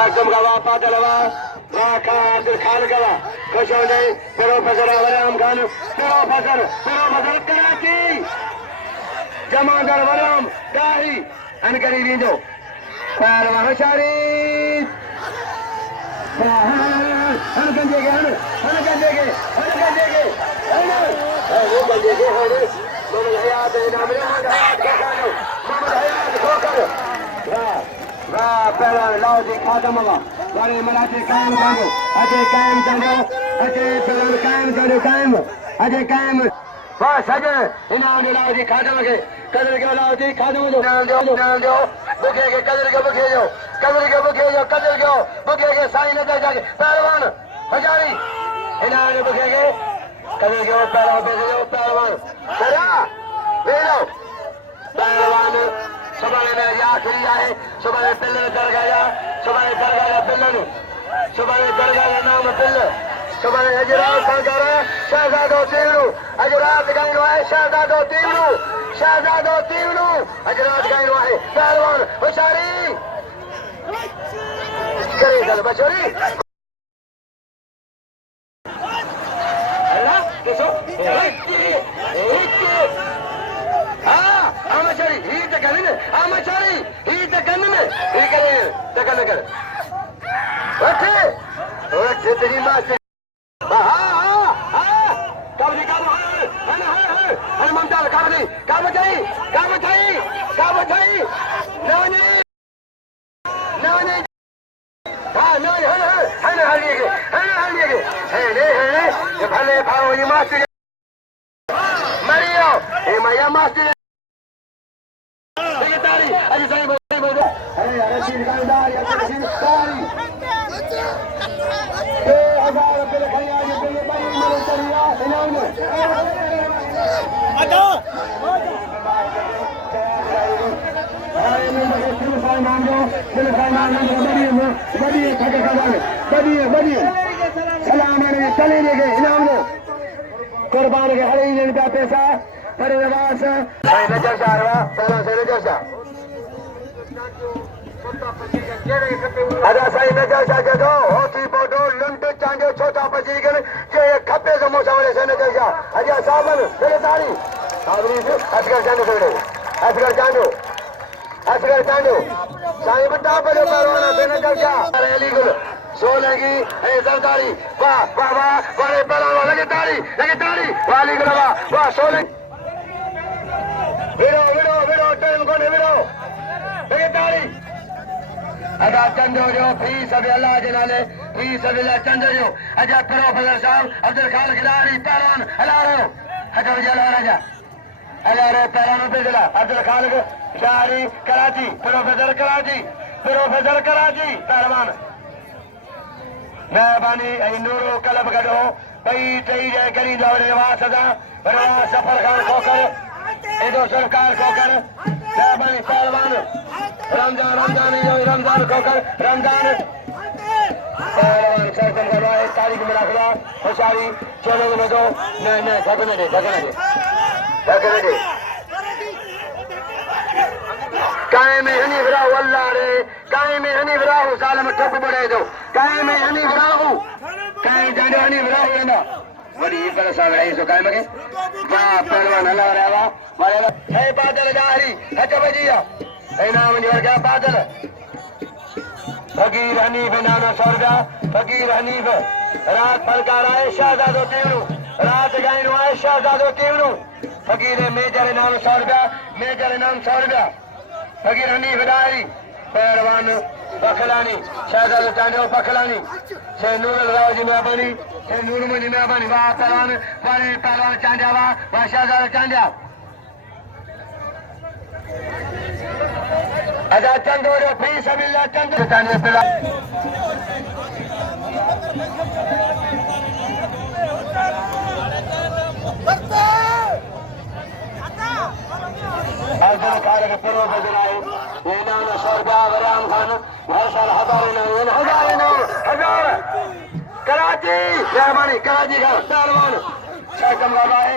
Saktum Gava Padalava, Raka Khan Gava, Koshone, Professor Avaram Khan, Professor Karachi, Jamandar Varam, Dahi, and Karivindo. Paramahashari. पहला लाओजी खादमवा वाले मराठी कायम जानो अजय कायम जानो अजय पहला कायम जानो कायम अजय कायम बस अजय इन्होंने लाओजी खादम के कदर के लाओजी खादम दो दो बुके के कदर के बुके जो कदर के बुके के साईं ने जाके पहलवान हजारी इन्होंने बुके के कदर के पहलवान करा ले लो पहलवान सुबह में आखिरी आए सुबह पिल्ले दरगाह सुबह दरगाह पिल्लू सुबह दरगाह नाम पिल्ल सुबह हजरात सरकार शहजादो तीवरू हजरात गाइनो है शहजादो तीवरू हजरात गाइनो है पहलवान होशियारी करे चल बचोरी अल्लाह किसो Amachari, he the gun, Amachari, he the gun, he can the gun again. What's it? What's it? The master. Come, and Montal, Kamatai, Master. कुर्बान के हर इंजन का पैसा परिवास नजर चारवा पहला से नजर चा अदा साईं नजर चा जदो होती बोडो लंड चांडो छोटा पजीगन जे खपे समोसा वाले से नजर चा अजा साबन तेरे तारी साबरी से असगर चांडो साईं बता बड़े परवाना से नजर चा रैली गुल सोलगी ए सरदारी वाह वाह वाह बड़े परवाना लगे तारी वाली गुलवा वाह सोलगी विरो टाइम को विरो लगे तारी अदा चंदो जो फी सब अल्लाह जे नाले फी सब अल्लाह चंदो जो अजा प्रोफेसर साहब अब्दुल खालिक खिलाड़ी पहलवान हलारो हजर जला राजा हलारो पहलवान पे दिला अब्दुल खालिक खिलाड़ी कराची प्रोफेसर कराची पहलवान मेहरबानी ऐं नूरो कलब गॾो ॿई टई जय करी दौरे वास दा बरवा सफर खान खोकर एदो सरकार खोकर मेहरबानी पहलवान रमजान खोकर रमजान पहलवान सरकम करवाए तारीख मिलाखरा होशियारी चलो में दो नहीं ढकने दे कायम हनीफ राहू अल्लाह रे कायम हनीफ राहू साल में ठोक बड़े दो कायम हनीफ राहू कायम जानो हनीफ राहू ना वरी पर साल है सो कायम के वाह पहलवान अल्लाह रे वाह मारे है बादल जारी हज बजिया है नाम जो क्या बादल फकीर हनीफ नाना सरदा फकीर हनीफ रात फलकार आए शहजादो तीवरू रात गाइनो आए शहजादो तीवरू फकीर मेजर नाम सरदा फकीर हनीफ डायरी पहलवान बखलानी शहजादो चांडो बखलानी से नूर राव जी मेहरबानी से नूर मुझी मेहरबानी वाह पहलवान वाले पहलवान चांडिया वाह शहजादो चांडिया अजा चंदो जो फी सबिल्ला चंदो चांडिया पिला अर्जुन कारक पुरो बजराए ये नाम शोरबा वराम खान हर साल हजार कराची मेहरबानी कराची का पहलवान शाह बाबा है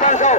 500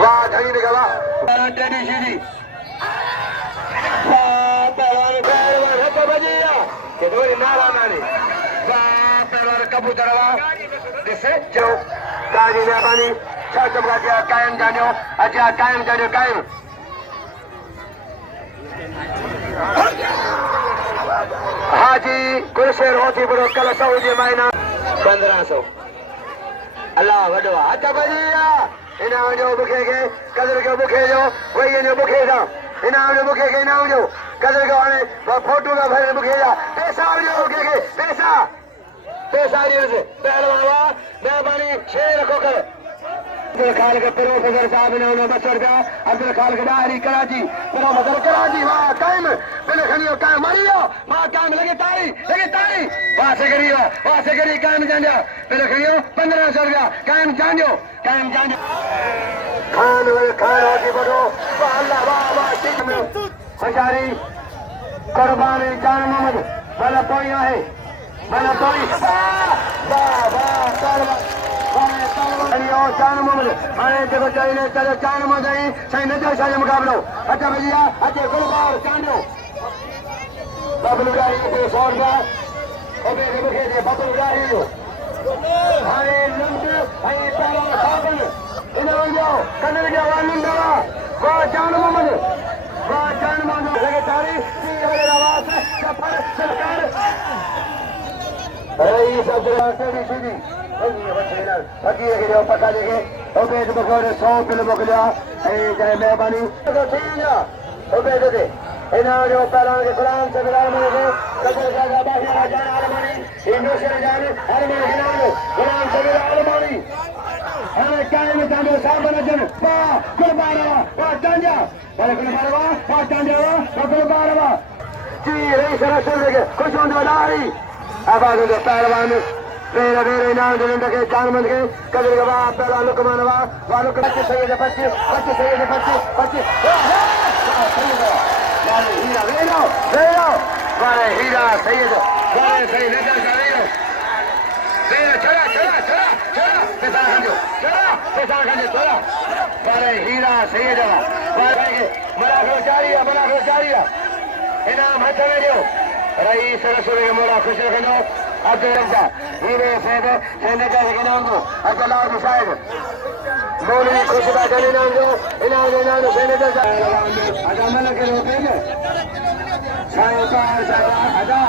वाह धनी ने गवा टेडी सीधी वाह पहलवान हथ बजिया के दोरी नारा नानी वाह पहलवान कबूतर वाह दिसे जो काजी ने पानी छा चमका दिया कायम जानियो अच्छा कायम जानियो कायम हाजी कुलशेर होती बड़ो कल सऊदी महीना 1500 अल्लाह वडवा हथ बजिया इनाम जो बुखे के कदर के बुखे जो वही जो बुखे था इनाम जो बुखे के इनाम जो कदर के वाले फोटो का भरे बुखे जा पैसा जो बुखे के पैसा जो से पहलवान मेहरबानी शेर को कर अब्दुल खाल के प्रोफेसर साहब ने उन्हें 200 रुपया अब्दुल खाल के डायरी कराची प्रोफेसर कराची वाह टाइम पहले खनियो टाइम मारियो वाह टाइम लगे तारी वाह से करी काम जांजो पहले खनियो 1500 रुपया काम जांजो खान होती बड़ो वाह अल्लाह वाह ठीक में हजारी कुर्बानी जान मोहम्मद वाला कोई है वाला कोई वाह चान मोहम्मद हाणे जेको चईने चलो चान मोहम्मद साईं नजर शाह जो मुक़ाबिलो अच्छा भैया अचे गुलबार चांडो बबलू गाही के 100 रुपया ओबे के मुखे जे बबलू गाही जो हाणे लंड ऐं पहलवान साबन इन वञो कनर जो वालिन दवा वाह चान मोहम्मद लगे तारी सी वाले आवाज सफर सरकार रही सब टेडी सीधी फकीर के जो पता देखे ओबे के बगैर 100 किलो मोकलिया ऐं चाहे मेहरबानी तो ठीक है ओबे दे इना जो पहलवान के गुलाम से बिलाल में के कदर का बाबा जान आलमानी हिंदू से जान आलमानी हिनानो गुलाम से बिलाल आलमानी हमें कायम जानो साबन जन वाह कुर्बानवा वाह टांजा वाह टांजा वाह कुर्बानवा जी रही सरसुल के खुश होने वाली आवाज दे पहलवान मेरा इनाम देने के चार मंद के कदर के बाद पहला लुकमानवा वालों के 25 सही है 25 हीरा वेरो वाले हीरा सही है वाले सही नजर करियो चला पैसा खंजो वाले हीरा सही है वाले मलाखरो जारी है इनाम हथ में जो रईस रसूल के मोला खुश रखनो अब्दुल रज़ा हीरे सैयद का इनाम दो अब्दुल शायद मोरी खुश बैठे इनाम दो इनाम सैयद का अदा मलख के रोके शायद का अदा